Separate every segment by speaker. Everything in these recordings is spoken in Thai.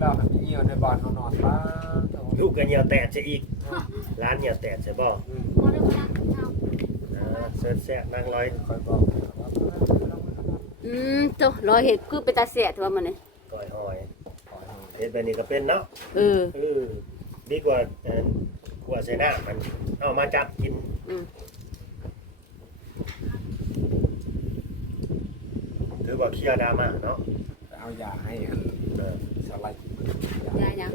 Speaker 1: เราหันเงียวในบ้านเขานอนป้าโถ่
Speaker 2: ลูกก็เหนียวแตกซะอีก ร้านเหนียวแตกใช่บ่
Speaker 1: อืม
Speaker 3: บ่ได้มานั่งเอา
Speaker 2: อ่าเสิร์ชแซ่บนางร้อย
Speaker 1: คอยบอกว่า
Speaker 4: อืมโตรอยเห็ดคือไปตาเสียตัวมันนี่
Speaker 2: ก้อยหอยเฮ็ดแบบนี้ก็เป็นเนาะ
Speaker 4: เออ
Speaker 2: เออดีกว่าเอ่อกว่าใส่หน้ามันเอามาจับกิน
Speaker 4: อืม
Speaker 2: ถือว่าเคลียร์ดราม่าเนาะ
Speaker 1: เอายาให้ อัน
Speaker 2: เออ
Speaker 1: สไลด์
Speaker 4: ยาหยัง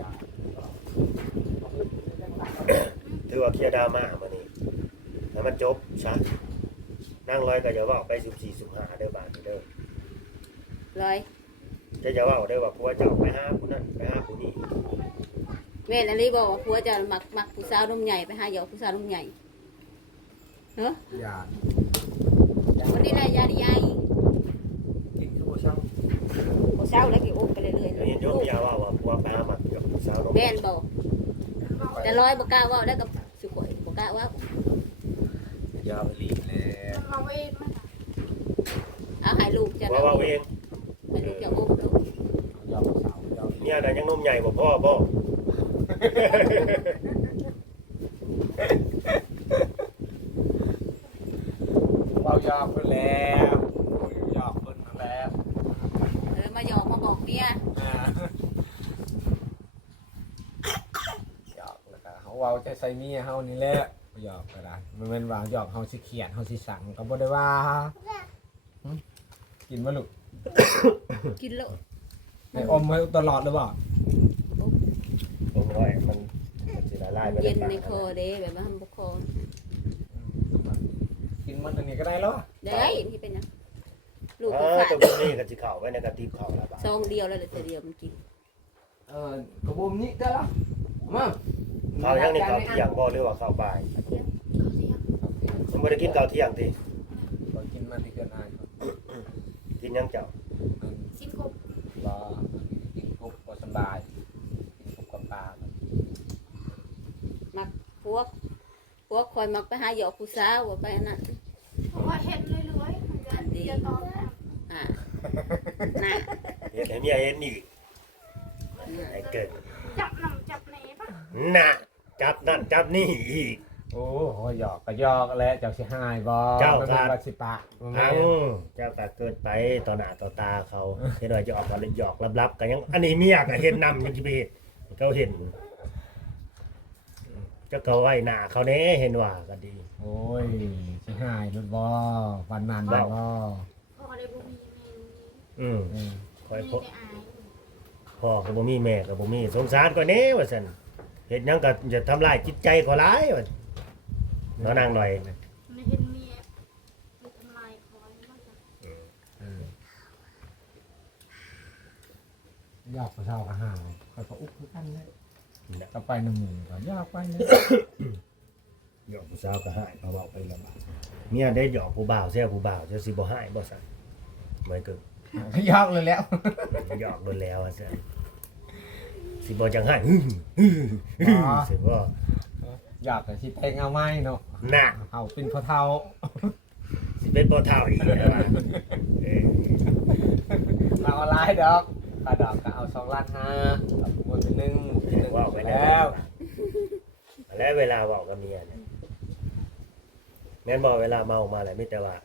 Speaker 2: ถือว่าเคลียร์ดราม่ามื้อนี้ให้มันจบซะนั่งร้อยก็อย่าเว้าไป14 15เด้อบาดนี้เด้อ
Speaker 4: รอย
Speaker 2: จะอย่าเว้าเด้อว่าผัวเจ้าไปหาผู้นั้นไปหาผู้นี้
Speaker 4: แม่นอันนี้บอกว่าผัวจะมักมักผู้สาวนมใหญ่ไปหาหยอกผู้สาวนมใหญ่เนาะ
Speaker 1: ยา
Speaker 4: วันนี้นายยาดียาย
Speaker 1: กินคือบ่เช่า
Speaker 4: ผู้สาวแล้วกี่โอ้ไป เรื่อย
Speaker 2: เดี๋ยวเห็นโยมอย่าเว้าว่าผัวไปหามันกับผู้สาวน้อง
Speaker 4: ๆแม่นบอกแต่ร้อยบ่กล้าเว่าได้กับสุข่อยบ่กล้าเว่า
Speaker 1: ยาไปรีบแล้ว
Speaker 3: เราเองมัน
Speaker 4: เอาให้ลูกจะ
Speaker 2: ว่าเว้าเอง
Speaker 4: ให้ลูกจะอุ้มลูก
Speaker 1: ยาสาวยา
Speaker 2: เนี่ยน่ะยังนมใหญ่บ่พ่อบ่
Speaker 1: เอายาเพิ่นแล้วยาเพิ่นนั่นแล้ว
Speaker 4: เออ มาหยอกมาบอกเมีย
Speaker 1: อ่าหยอกแล้วก็เขาเว้าใจใส่เมียเฮานี่แหละหยอกก็ได้มันเป็นว่าหยอกเฮาสิเขียนเฮาสิสั่งก็บ่ได้ว่าหึกินบ่ลูก
Speaker 4: กินแล้ว
Speaker 1: ให้อมไว้ตลอดหรือเปล่า
Speaker 2: ผมร้อยมันมันสิละลายไป
Speaker 4: เย็น
Speaker 2: ปาก
Speaker 4: ในคอเด้แบบว่าทำบ่คอ
Speaker 1: กินมันอันนี้ก็ได้แล้ว
Speaker 4: ได้ที่เป็นหยัง ลูก
Speaker 2: เอ
Speaker 4: ก็
Speaker 2: อ
Speaker 4: ขาด
Speaker 2: ตัวนี้ก็สิเข้าไว้ในกระติบเข้าละบาด
Speaker 4: ซองเดียวแล้วเหลือแต่เดียวมันกิน
Speaker 1: เออกระบุมนี้ได้แล้วมา
Speaker 2: เข้ายังนี่เข้าเที่ยงบ่หรือว่าเข้าบ่าย
Speaker 3: เขาเทียม
Speaker 2: มันบ่ได้กินข้าวเที่ยงติ
Speaker 1: ก็กินมาที่เกินอายครับ
Speaker 2: กินยังเจ้า
Speaker 3: สิ้นครบ
Speaker 1: รอกินปุ๊บก็สบายกินปุ๊บกับปลาครับ
Speaker 4: พวก พวกคอยมักไปหาหยอกผู้สาวว่าไปอันนั้น
Speaker 3: เพราะว่าเห็ดเรื่อยๆมันจะจะตอบ
Speaker 4: อ่าน่ะ
Speaker 2: เฮ็ดให้เมียเห็นอีกให้เกิด
Speaker 3: จับหนำจับไหนปะ
Speaker 2: น่ะจับนั่นจับนี่อีก
Speaker 1: โอ้โหหยอกก็หยอกแล้วเจ้าสิหายบ่
Speaker 2: เจ้า
Speaker 1: มัน
Speaker 2: ครั
Speaker 1: เป็น
Speaker 2: บ
Speaker 1: วัดสิปะบ่แม่
Speaker 2: เอ้านเจ้าก็เกิดไปต่อหน้าต่อตาเขาเฮ็ดว่าจะออกมาหยอกลับๆก็ยังอันนี้เมียก็เห็นนำยังสิไปเฮ็ดเขาเห็นเจ้าก็ไว้หน้าเขาแน่เห็นว่าก็ดี
Speaker 1: โอ้ยสิหายรถบ่วันนั้นบ่
Speaker 2: เว้า
Speaker 3: พอได้บุมีแม่
Speaker 2: อืม
Speaker 1: อืม
Speaker 2: คอย
Speaker 3: มี
Speaker 2: พ
Speaker 3: แต่อาย
Speaker 2: พ่อก็บ่มีแม่ก็บ่มีสงสารกว่านี้ว่าซั่นเฮ็ดหยังก็จะทำลายจิตใจเขาหลายว่าเนาะนางหน่อย
Speaker 3: ในเห็นเมียไปทำลายคอยมากจ้ะ
Speaker 1: อืมหยอกก็เช้าก็หายคอยก็อุกคือกันเลยก็ไปหนึ่งหมู่ก็หยอกไปเลย
Speaker 2: หยอกผู้สาวก็หายเพราะเว้าไปลำบากเมียได้หยอกผู้บ่าวแซวผู้บ่าวจะสิบ่หายบ่ซั่นไม่เกิด
Speaker 1: ห ยอกเลยแล้ว
Speaker 2: หยอกโดนแล้วอะซั่นสิบ่จังหายอื้ออื้ออื้อสิบ่
Speaker 1: อยากจะชิเพลงเอาไม้เนาะ
Speaker 2: น่ะ
Speaker 1: เอาเป็นพอเท่า
Speaker 2: สิเป็นบ่เท่าอีกนะว่าเออ
Speaker 1: เราเอาหลายดอกค่าดอกก็เอาสองล้านห้าเอาหมดเป็นหนึ่งเป็นหนึ่ง
Speaker 2: เว่าไปแล้
Speaker 1: แล้วว
Speaker 2: แล้วเวลาเว้ากับเมียเนี่ยแม่นบ่เวลาเมามาแล้วมีแต่ว่า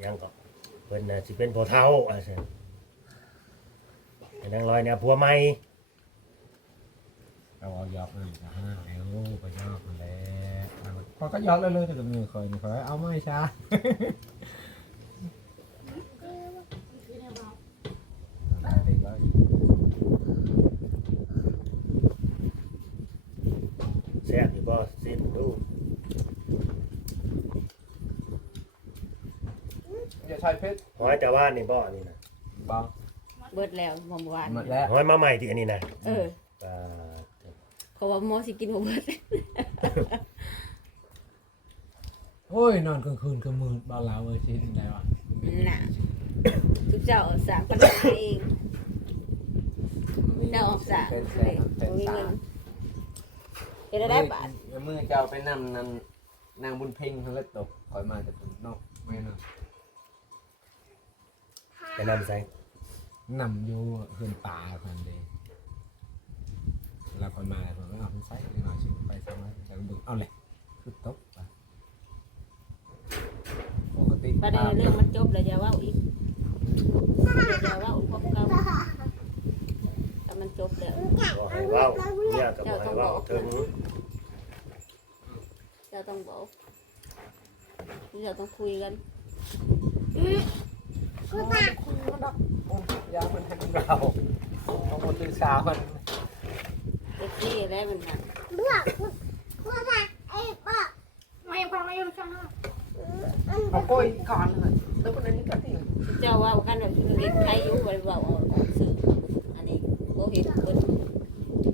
Speaker 2: หยังก็เพิ่นน่ะสิเป็นพ่อเท่าอะสินไอ้นางลอยเนี่ยผัวใหม่
Speaker 1: เราเอายอกเลยนก็ห้าแล้วไปยอกมาแล้วพอก็ยอกเลยเลยแต่ก็มีคอยนี่คอยเอาไม่ช้า
Speaker 3: คือเนี่ยบอก
Speaker 1: เด็กว่า
Speaker 2: แซ่บอยู่บ่สิ้นดู
Speaker 1: อย่าใช้เพชร
Speaker 2: หอยแต่ว่านี่บ่นี่นะ
Speaker 1: บ้าง
Speaker 4: เบิดแล้วเมื่อวาน
Speaker 1: หมดแล้ว
Speaker 2: หอยมาใหม่ที่อันนี้นะ
Speaker 4: เออ
Speaker 2: อ่า
Speaker 4: เขาว่าหมอสิกินบ่เบิด
Speaker 1: โอ้ยนอนกลางคืนก็มืดบ้าเราเออชินได้วะ
Speaker 4: น่ะทุกเจ้าสร้างปัญหาเอง เจ้าออกสร้าง
Speaker 1: เป็น
Speaker 4: เล
Speaker 1: เป็น
Speaker 4: ย
Speaker 1: เป็น
Speaker 4: บ่มี
Speaker 1: สา
Speaker 4: เงิ
Speaker 1: ม
Speaker 4: นเฮ็ดได้บาท
Speaker 1: มือเจ้าไปนำนำนางบุญเพ่งเขาเลยตกคอยมาแต่ผมนอกไม่น
Speaker 2: ไปนำใส่ำ
Speaker 1: นำอยู่เฮือนป่าพันเดี
Speaker 2: อ
Speaker 1: ลาคนมาผมก็เอาไปใส่หน่อยชิมไปสักหน่อยแล้วก็บึกเอาเลยคือตบไปปกติ
Speaker 4: ประเด็นเรื่องมันจบแล้วอย่าเว่าอีกอย่าเว่าอีกพวกเราแต่มันจบแล้ว
Speaker 2: บ่ให้เว้าเนี่ยก็บ่ให้เว้าถึง
Speaker 4: เราต้องบอกเราต้องคุยกัน
Speaker 1: คุณมันดอกยามันให้เราต้องมาตื่นสาวมัน
Speaker 4: เด็กที่แล้วมันหัก
Speaker 3: ไม่พอไม่รู้จักนะ
Speaker 1: เอาโป้ยก่อนเลยแล้วคนนี้ก็ที่
Speaker 4: เจ้าว่ากันแบบเด็กใครอยู่บริวารออกสื่ออันนี้โบเห็นเบิ้ล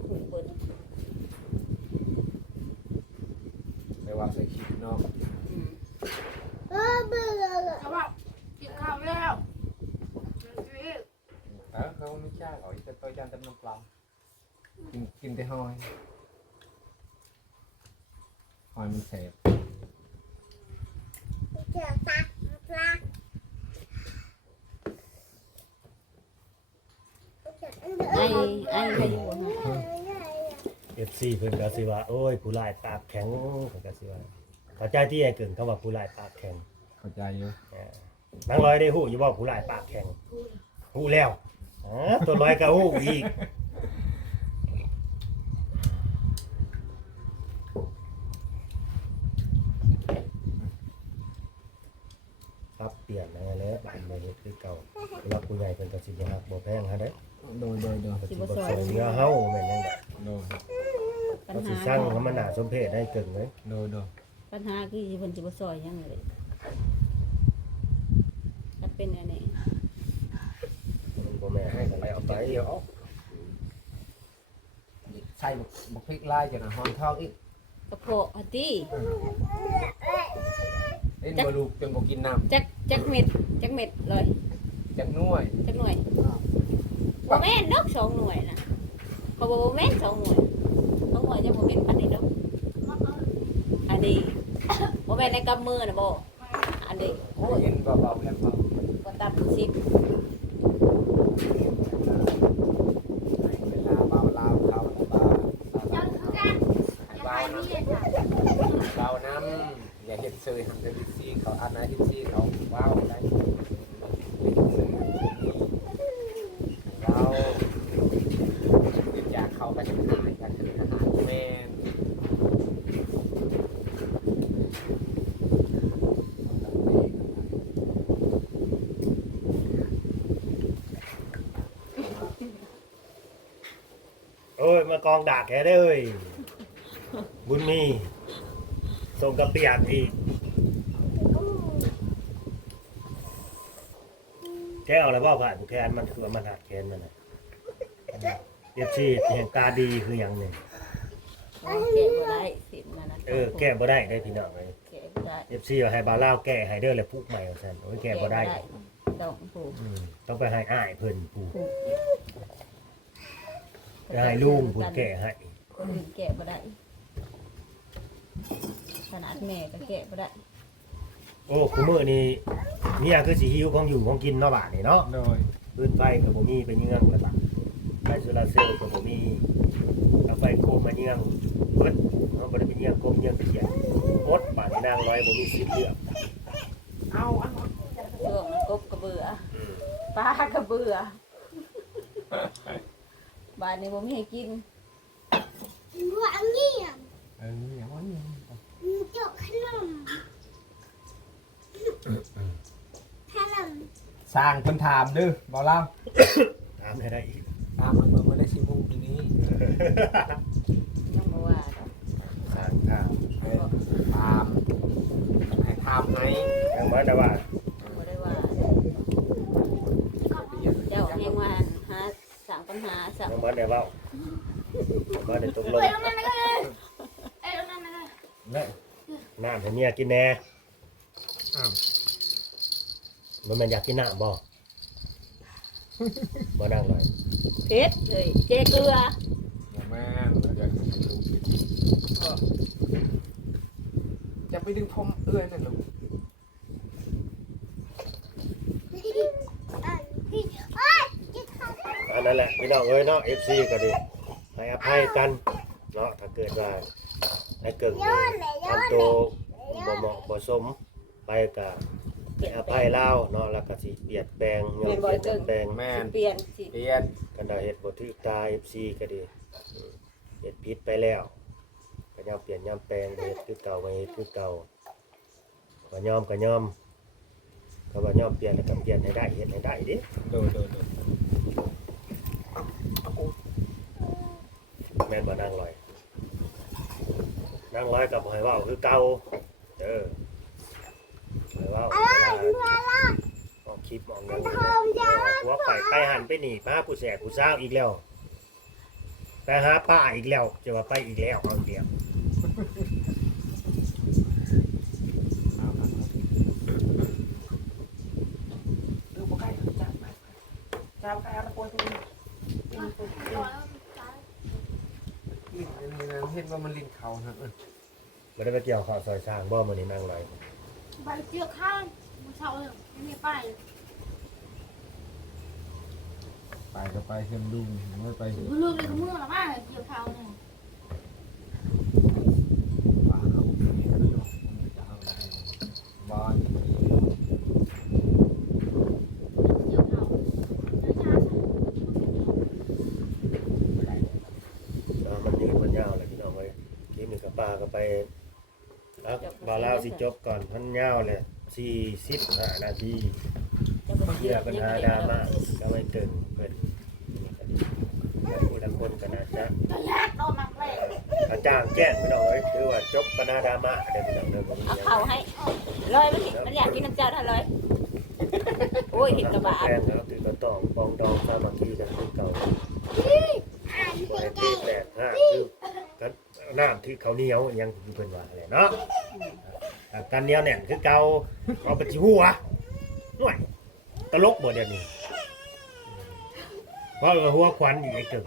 Speaker 4: หูเบิ้ล
Speaker 1: ไปว่าใส่ขีดเนาะ
Speaker 4: อืม
Speaker 3: เขาบอกกินข้าวแล้ว
Speaker 1: เออเขาไม่จ้าเอาอีกแต่ตัวยันเต็มน้ำเปล่ากินกิน แต่หอยหอยมันเสพ
Speaker 4: ไอ้ไอ้ใครอยู่นะ
Speaker 2: เอฟซีเพิ่นก็สิว่าโอ้ยผู้ร้ายปากแข็งเพิ่นก็สิว่าเข้าใจที่ไอ้เกินคำว่าผู้ร้ายปากแข็ง
Speaker 1: เข้าใจอยู่
Speaker 2: เออนางร้อยได้ฮู้อยู่บ่ผู้ร้ายปากแข็งฮู้แล้วอ๋อตัวร้อยก็ฮู้อีก ครับเปลี่ยนนะแล้วเป็นเมนูคือเก่าเวลาผู้ใหญ่เพิ่นก็สิบ่ฮักบ่แพงฮะเด้
Speaker 1: โดยโดยโดย
Speaker 2: ก็สิบ่สวยเนื้อเฮาแม่นจังได๋
Speaker 1: โดย
Speaker 4: ปัญ
Speaker 2: ก็สิ
Speaker 4: หา
Speaker 2: สร้างให้มันน่าสมเพชได้เกินเลย
Speaker 1: โดยโดย
Speaker 4: ปัญหาคือสิเพิ่นสิบ่ซอยหยังเลยถ้าเป็นอันนี้
Speaker 2: มันบ่แม่นให้กันไปเอาไป
Speaker 1: เดี๋ยวใส่บุกพริกลายจากหอนทองอีก
Speaker 4: กระเพาะอันที่
Speaker 1: เล่นบลูกจนบอกกินน้
Speaker 4: จักจักเม็ดจักเม็ดเลยำ
Speaker 1: จากหน่วย
Speaker 4: จักหน่วยบ่แม่นนกสองหน่วยนะเขาบอกบ่แม่นสองหน่วยสองหน่วยจะบ่เป็นปานนี้ดอกอันนี้บ่แม่นในกำมือนะบ่อันนี้
Speaker 1: โอ้ยเย็นเบาๆแล้วเบา
Speaker 4: ก็ตับสิบ
Speaker 1: เวลาเบาลาวเขาเบา
Speaker 3: ยังคือกันยังไงนี่จ้ะ
Speaker 1: เบาน้ำ อย่าเห็ดเซยทำเดลิซี่เขาอันนั้นเห็ดซี่เขาว้าวได้เราอยากเขาไปทำหายกันคือทหารแมน
Speaker 2: โอ้ย มากองด่าแกได้เอ้ยบุญมี ส่งกระเปียกอีกแกเอาอะไรบ้าผ่านแคนมันคือมันหักแคนมันน่ะเอฟซีแห่งตาดีคืออย่างหนึ่ง
Speaker 4: แกะบ่ได้สิมันนะ
Speaker 2: เออแก้บ่ได้ได้พี่น้องเลย
Speaker 4: แกะบ่ได้
Speaker 2: เอฟซีเอาให้บาเล่าวแก้ให้เด้อเลยพุกใหม่ของฉันโอ้ยแก้บ่ได้
Speaker 4: ต้องผูก
Speaker 2: อืมต้องไปให้อ้ายเพิ่นผู้
Speaker 4: ผูก
Speaker 2: จะให้ลุงผู้แก้ให้
Speaker 4: คนอื่นแกะบ่ได้ ขนาดแม่ก็แกะบ่ได้
Speaker 2: โอ้คุมือนี่เมียคือสิหิวของอยู่ของกินเนาะบาดนี่เนาะ
Speaker 1: โดย
Speaker 2: พื้นไฟกับบ่มีไปเยื่องแล้วล่ะไฟโซลาร์เซลล์กับบ่มีเอาไฟโคมมาเยื่องเบิดเฮาบ่ได้ไปเยื่องโคมเยื่องเขียนอดบาดนี่นางร้อยบ่มีสิทธิ์เลือก
Speaker 1: เอาเอา
Speaker 4: ช่วงนั้นกบก็เบื่อปลาก็เบื่อบ้านนี้บ่มีให้กิน
Speaker 1: เอออย่างว่าอย่างสร้างคนถามดื้อบอกเล่า
Speaker 2: ถามให้ได้อีก
Speaker 1: ตามมันมาได้สิมุงทีนี้
Speaker 4: ยังบ่ว่าดอก
Speaker 2: สร้างถาม
Speaker 1: เออตามให้ถามไหม
Speaker 2: ยังบ่ได้ว่า
Speaker 4: บ่ได้ว่าเจ้าแห่งว่าหาสร้างปัญหาสร้าง
Speaker 2: ยังบ่ได้เว้าบ่ได้ตกลง
Speaker 3: เอ้ยตรงนั้นเลยเอ้ยตรงนั้นเลย
Speaker 1: เนี่ย
Speaker 2: น้ำให้เมียกินแน่
Speaker 1: อ้าว
Speaker 2: บ่แม่นอยากกินน้ำบ่ บ่นั่งเลย
Speaker 4: เพชรเลยเจเกลือ
Speaker 1: อย่าแม่นเดี๋ยวลูกเออจะไปดึงผมเอื้อยนั่นลูก
Speaker 2: อันนั้นแหละพี่น้องเอ้ยเนาะ FC ก็ดีให้อภัยกัน เนาะถ้าเกิดว่าไอ้เกิงนี่ทำตัวบ่เหมาะบ่สมไปก็ให้อภัยเล่าเนาะแล้วก็สิเปลี่ยนแปลงเงินเปลี่ยนแปลง
Speaker 1: แม่น
Speaker 4: เปลี่ยนสิ
Speaker 1: เปลี่ยน
Speaker 2: กันดาเฮ็ดบ่ถูกตา FC ก็ดีอืมเฮ็ดผิดไปแล้วก็ยอมเปลี่ยนยอมแปลงบ่เฮ็ดคือเก่าบ่เฮ็ดคือเก่าก็ยอมก็ยอมก็ว่ายอมเปลี่ยนแล้วก็เปลี่ยนให้ได้เฮ็ดให้ได้เดิ
Speaker 1: โดยโดยโดย
Speaker 2: แม่นบ่นางลอย นางลอยกับให้เว้าคือเก่าเด้อให้เว้าเวลาออกคลิปออกหยังหัวไปไปหันไปหนีมาผู้แสบผู้สาวอีกแล้วไปหาป้าอีกแล้ว จะว่าไปอีกแล้วเอาเดียว
Speaker 1: ดูบ่ใกล้จับมาจับใกล้เอาตะโกนตัวนี้
Speaker 3: ร้อยตาย
Speaker 1: ลิ้นอันนี้นะเห็นว่ามันลิ้นเขาฮะเออ
Speaker 2: บ่ได้ไปเกี่ยวข้าวซอยสร้างบ่มันนี่นางลอย
Speaker 3: ใบเจือข้าวมือเช่าเลยไม่มีป้าย
Speaker 1: ไปก็ไปเพิ่นลุงไม่ไปเถอ
Speaker 3: ลืมเลยเมื่อละมาเกี่ยวข้าวเนี่ย
Speaker 1: ว่าเอาจะเอาอะไรบอล
Speaker 3: เกี่ยวข้าวแล้วชา
Speaker 2: แล้วมันยืดมันยาวเลยพี่น้องเอ้ยคลิ ปนี้กับป้าก็ไปอะบ่าวลาวสิจบก่อนมันยาวเลย45นาที
Speaker 4: จะบ่
Speaker 2: เกี่ยวปัญหาดราม่าก็ไม่เกินเกินแล้วผู้ทั้งคนก็น่าจะ
Speaker 3: ตะแยกโดนมักเลย
Speaker 2: อาจารย์แจ้งพี่น้องเอ้ยคือว่าจบปัญหาดราม่าเดี๋ยวพี่น้องเดินมา
Speaker 4: เอาเข้าให้ลอยมันสิมันอยากกินน้ำเจ้าท่านลอยโอ้ยเห็นกระบะ
Speaker 2: แจ้งแล้วคือกระตองปองดองสามัคคีกันคือเก่าไว้ตีแตกห้าคือกั นน้ำที่เขาวเหนียวยังเพิ่นว่าอะไรเนาะอะกันเหนียวแน่นคือเก่าเอาไปที่หัวหน่วยตลกบ่เดี๋ยวนี้เพราะว่าหัวควันอีกไอ้เกิด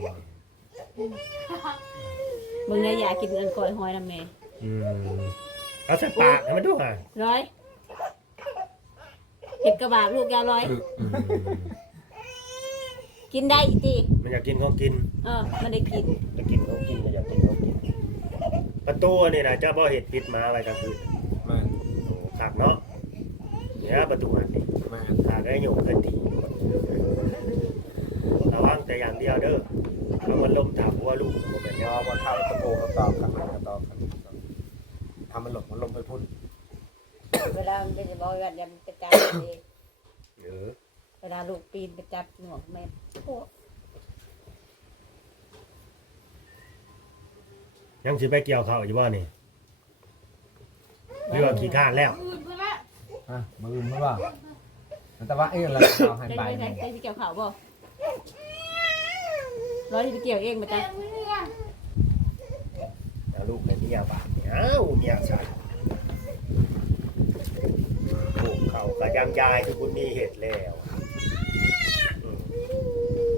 Speaker 4: มึงเนี่ยอยากกินอันก้อยหอยน้ำแม่
Speaker 2: อืมเอาใส่ปากให้มันดูอะ
Speaker 4: ร้อยเห็ดกระบาดลูกยาร้อยกินได้อีตี
Speaker 2: มันอยากกินของกิน
Speaker 4: เออมันได้กิน
Speaker 2: จะกินของกินก็อยากกินของกิน ประตูนี่นะเจ้าบ่เห็ดปิดมาไว้กลางคืน
Speaker 1: มา
Speaker 2: โอ้ขากเนาะเนี่ยประตูอันนี้
Speaker 1: มา
Speaker 2: ขากได้อยู่กันทีระวังแต่อย่างเดียวเด้อถ้ามันล้มถามว่าลูกบ่แม่น
Speaker 1: ย
Speaker 2: ย
Speaker 1: อ
Speaker 2: อ
Speaker 1: มว่าเข้าตะโกนตอบกันมันก็ตอบกันทำมันหลบมันลงไปพุ่น
Speaker 4: เวลามันจะบอกว่าอย่าไปจับเอง
Speaker 2: เออ
Speaker 4: เวลาลูกปีนไปจับหนวกแม่โอ้
Speaker 2: ยังสิไปเกี่ยวเขาอยู่บ่นี่หรือว่าขี้ข้านแล้ว
Speaker 3: อื่นไปละ
Speaker 1: ฮะมือมันว่าแต่ว่าเอ้ยเราเอาให้
Speaker 4: ได้
Speaker 1: ไป
Speaker 4: ได้ได้ไปเกี่ยวข่าวบ่ร้อยที่ไปเกี่ยวเองมา
Speaker 3: แต่
Speaker 4: จ้ะ
Speaker 3: ไม่เนี่ย
Speaker 2: แล้วลูกให้เมียบาดนี่อ้าวเมียฉันลูกเขาก็ยังยายคือคุณนี่เห็ดแล้วอื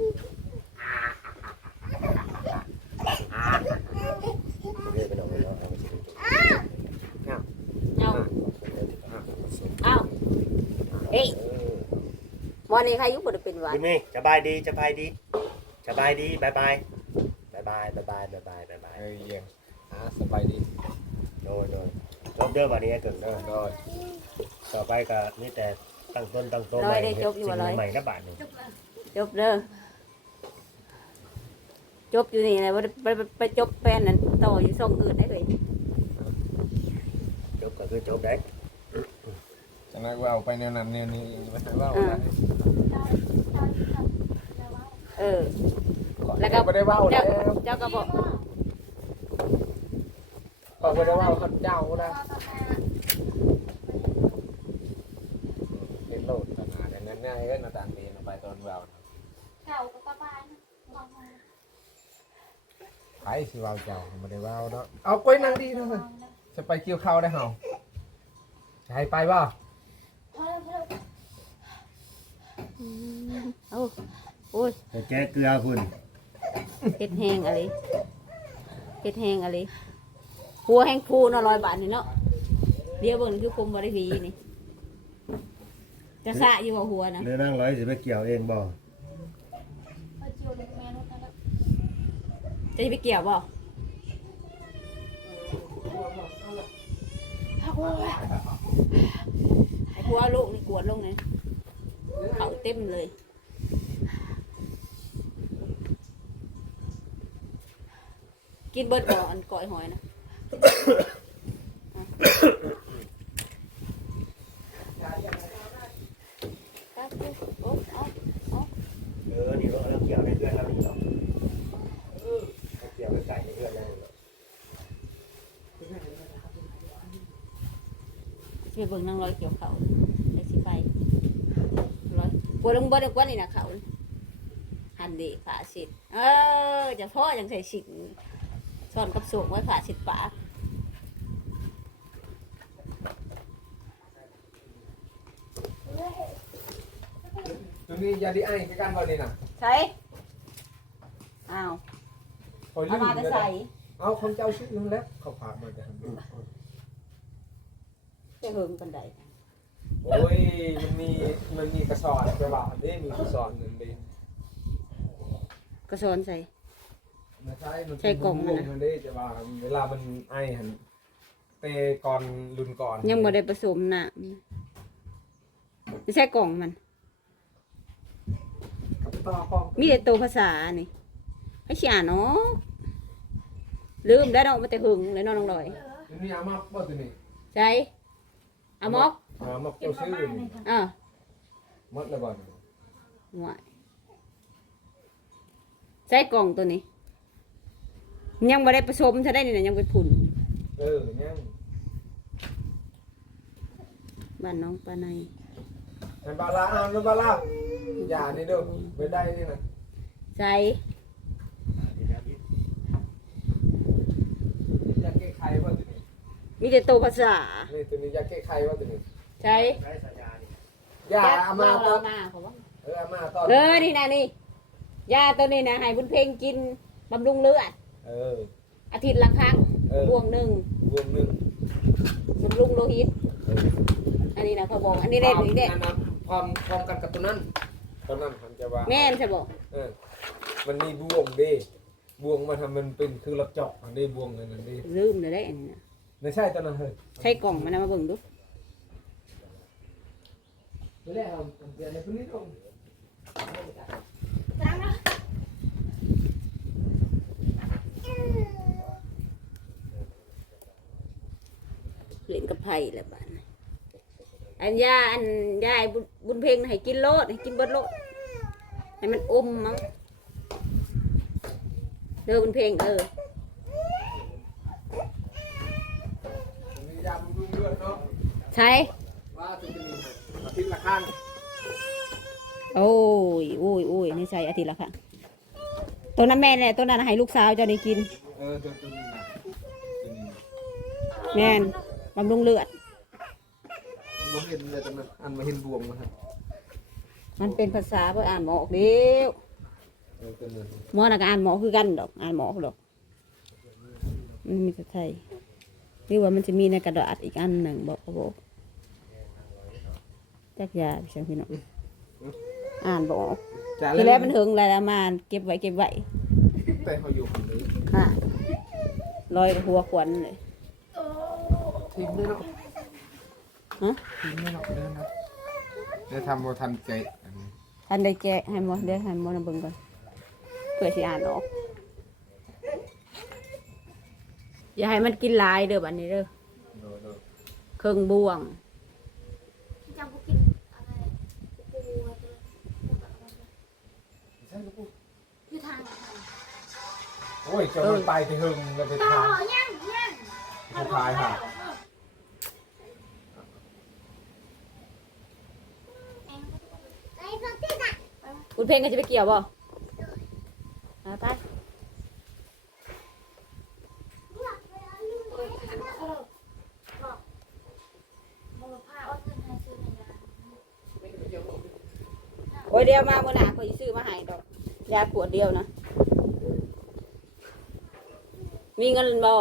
Speaker 2: ม เรียกไปหน่อยเนาะเอาไปสิ
Speaker 4: เอาเอาเฮ้ย วันนี้ใครอยุบบ่ได้เป็นหวัด
Speaker 2: คุณมี่สบายดีสบายดีสบายดีบายบายบายบายบายบายบายบายบายบาย
Speaker 1: เอ้ยเยี่ยมอ่าสบายดี
Speaker 2: โดยโดยจบเด้อวันนี้เกิดเด้อ
Speaker 1: โดย
Speaker 2: ต่อไปก็มีแต่ตั้งต้นตั้งโต๊ะใหม่สิ่งใหม่นะบาทหนึ่ง
Speaker 3: จบเลย
Speaker 4: จบเด้อจบอยู่นี่แหละว่าไปไปไปจบแฟนนั้นต่ออยู่ส่งอื่นได้เลย
Speaker 2: จบก็คือจบได้
Speaker 1: จังนั้นว่าเอาไปแนวนั้นแนวนี้ไม่ใช่ว่าเอาได้
Speaker 4: เออ
Speaker 1: แล้วก็ไม่ได้ว่า
Speaker 4: เจ้า
Speaker 1: แล้ว
Speaker 4: เจ้าก็บอก
Speaker 1: ก็ไม่ได้ว่าเขาเจ้านะเป็นโลดขนาดนั้นง่ายก็นาตานเรียนไปตอนเรา
Speaker 3: เก่ากับกระบาลลองมา
Speaker 1: ไปสิว่าเจ้าไม่ได้ว่าเนาะเอากล้วยนางดีนะจะไปเกี่ยวข้าวได้เหรอจะให้ไปบ่
Speaker 3: พอแล้วพอแล้ว
Speaker 4: โอ้โอ้ย
Speaker 2: แต่แก้เกลือคุณ
Speaker 4: เฮ็ดแห้งอะไรเฮ็ดแห้งอะไรหัวแห้งฟูเนาะร้อยบาทนี่เนาะเดี๋ยวเบิ่งคือคมบ่ได้พีนี่จะสะอยู่บ่หัวนะ
Speaker 2: เรือนั่งร้อยสิไปเกี่ยวเองบ่
Speaker 3: พอจิวเลยแม่นุชแล้ว
Speaker 4: จะไปเกี่ยวบ่ไอ้พัวลูกนี่กวดลงเลย เขาเต็มเลย กินเบิดบ่อนก้อยหอยนะเอ
Speaker 2: อนี่เราเกี่ยวในเพื่อนเรานี่นเราเกี่ยวในไก่ในเพื่อนเราเนาะ
Speaker 4: ไปเบิ่งนางร้อยเกี่ยวเขา ปวดลงเบิดกว่านี่นะเขาหันดีผ่าสิทธิ์เออจะพ่อยังใส่สิทธิ์ซ่อนกับสูงไว้ผ่าสิทธิ์ปาก
Speaker 1: ตัวนี้ยาดีไอ้คือกันบ่นี่น่ะ
Speaker 4: ใช่อ้าว
Speaker 1: คอย
Speaker 4: เอา
Speaker 1: ลืม
Speaker 4: มาแต่
Speaker 1: เลย
Speaker 4: ใส่
Speaker 1: เอาคนเจ้าชื่อนั่นแหละเขาฝากมาจากทางนู้น
Speaker 4: จะเฮิงกันใด
Speaker 1: โอ้ยมันมีมันมีกระสอบไปว่าเด้มีกระสอบหนึ่งเด้
Speaker 4: ก็สอนใส่
Speaker 1: ไม่ใช่มัน
Speaker 4: ใช่กล่องมันนะ
Speaker 1: มันได้จะว่าเวลามันไอหันเตะก่อนรุ่นก่อน
Speaker 4: ยังบ่ได้ผสมน่ะไม่ใช่กล่องมัน
Speaker 1: กับต่อของ
Speaker 4: มีแต่ตัวภาษานี่ให้สิอ่านเนาะลืมได้วเนาะมาแต่หึงเลยเนาะน้องดอย
Speaker 1: ตัวนี้เอามาบ่ตัวนี้
Speaker 4: ใช่อะมอก
Speaker 1: เอามา
Speaker 3: เก็
Speaker 1: เจ้า
Speaker 3: บประ
Speaker 1: ชื่อ
Speaker 3: มาณ
Speaker 1: นี่
Speaker 3: นี้ค่ะ
Speaker 4: อ่า
Speaker 1: หมดแล้วบ่
Speaker 4: หวายใช่กล่องตัวนี้ ยังบ่ได้ผสมจะได้นี่นะยังเป็นผุ่น
Speaker 1: เออยัง
Speaker 4: บ้านน้องปาใน
Speaker 1: ให้บาลาเอาหรือบาลาอย่านี่เด้อไปได้นี่นะ
Speaker 4: ใช่
Speaker 1: ยาแก้ไขว่าตัวนี้
Speaker 4: มีแต่ตัวภาษา
Speaker 1: นี่ตัวนี้ยาแก้ไขว่าตัวนี้
Speaker 4: ใช่
Speaker 2: ใช้สัญญาณ
Speaker 1: ยาเอามา
Speaker 4: เอ
Speaker 1: ตอน
Speaker 4: มาเขาว่า
Speaker 1: เออเอามาตอน
Speaker 4: เออนี่นะนี่ยาตัวนี้นะให้บุญเพ่งกินบำรุงเลือด
Speaker 1: เออ
Speaker 4: อาทิตย์ละครั้ง
Speaker 1: เออ
Speaker 4: บวงหนึ่ง
Speaker 1: รวมหนึ่ง
Speaker 4: บำรุงโลหิต
Speaker 1: เออ
Speaker 4: อันนี้นะเขาบอกอันนี้ได้หรือเด็
Speaker 1: ความนั้นความความกันกับตัวนั้นตัวนั้นมันจะว่า
Speaker 4: แม่นใช่บอก
Speaker 1: เออมันมีบวงเด้บวงมาทำมันเป็นคือรับเจาะอันนี้บวงอันนั้นเด้
Speaker 4: ลืมเลยได้อันนี้นะ
Speaker 1: ไม่ใช่ตัวนั้นเฮ้ย
Speaker 4: ใช้กล่องมันนะมาเบิ่งดู
Speaker 1: ไม่ได้ เล่
Speaker 3: น
Speaker 4: กับไผ่แหละบ้านอันยาอันยายบุญเพ่งให้กินโลดให้กินเบิดโลดให้มันอมมั้งเด้อบุญเพ่งเออใช่
Speaker 1: ว่าจะเป็นยังไงอาทิตย์ละครั้ง
Speaker 4: โอ้ยโอ้ยโอ้ยนี่ใช่อาทิตย์ละค่ะตัวนั้นแม่เนี่ยตัวนั้นให้ลูกสาวเจ้านี่กิน
Speaker 1: เออตัวตัวนี้นะตัวนี้นะ
Speaker 4: แม่นบำรุงเลือด
Speaker 1: บ่เห็นเลยตอนนั้นอันมาเห็นบวงมาครับ
Speaker 4: มันเป็นภาษาเพื่ออ่านหมอออกเดียว
Speaker 1: เออตัวนั้น
Speaker 4: หมอน่ะก็อ่านหมอคือกันดอก อ่านหมอคือดอกมันมีแต่ไทยหรือว่ามันจะมีในกระดาษอีกอันหนึ่งบอกเขาบอก จักยาพี่ช่างพี่น้องอ่านบอก
Speaker 1: จ่า
Speaker 4: ทีแรกมันเถิงแล้วแล้วมาเก็บไว้เก็บไว้
Speaker 1: แต่เขาอยู่คนนี้
Speaker 4: อ่าลอยหัวขวัญเลย
Speaker 1: ทิ้งไม่เนาะ
Speaker 4: ฮะ
Speaker 1: ทิ้งไม่เนาะเด้อนะเดี๋ยวทำบ่ทันใจอันนี้
Speaker 4: ท่านได้แกะให้หมอเดี๋ยวให้หมอนะเบิ่งก่อนเพื่อสิอ่านออก อย่าให้มันกินหลายเด้อบัดนี้เด้อ
Speaker 1: โดดโดด
Speaker 4: เครื่องบวง
Speaker 3: จำกูกินอะไรกูวัวตัว
Speaker 1: ใช่ลูก
Speaker 3: อยู่ทาง
Speaker 1: โอ้ยเจะมันไปที่หึงแล้วไป
Speaker 3: ต่อ
Speaker 1: ทาย
Speaker 3: ยังยัง
Speaker 1: ไปทายค่ะ
Speaker 4: คุณเพลงก็จะไปเกี่ยวบ่เอาไปโอ้ยเดียวมาเมื่อหนาเขาจะซื้อมาให้ดอกยาขวดเดียวนะ มีเงินบ่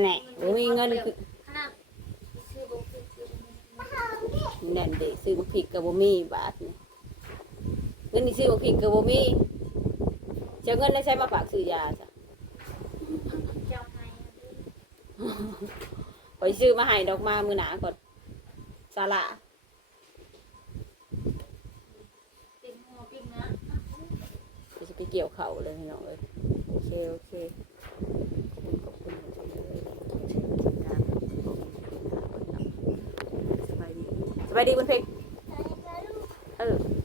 Speaker 4: แหน่บ่มีเงินคือแน่นเด็กซื้อมาผิกกับบ่มีบาทนี่เงินนี่ซื้อมาผิกกับบ่มีจะเอาเงินได้ใช้มาฝากซื้อยาจ้ะ
Speaker 3: เจ้าให้
Speaker 4: ไปซื้อมาให้ดอกมามือหนาก่อนสาระ
Speaker 3: เป็นหัวเป็นนะ
Speaker 4: เดี๋ยวจะไปเกี่ยวเขาเลยพี่น้องเอ้ย Okay, okay. Sebab dia pun fake. Hello.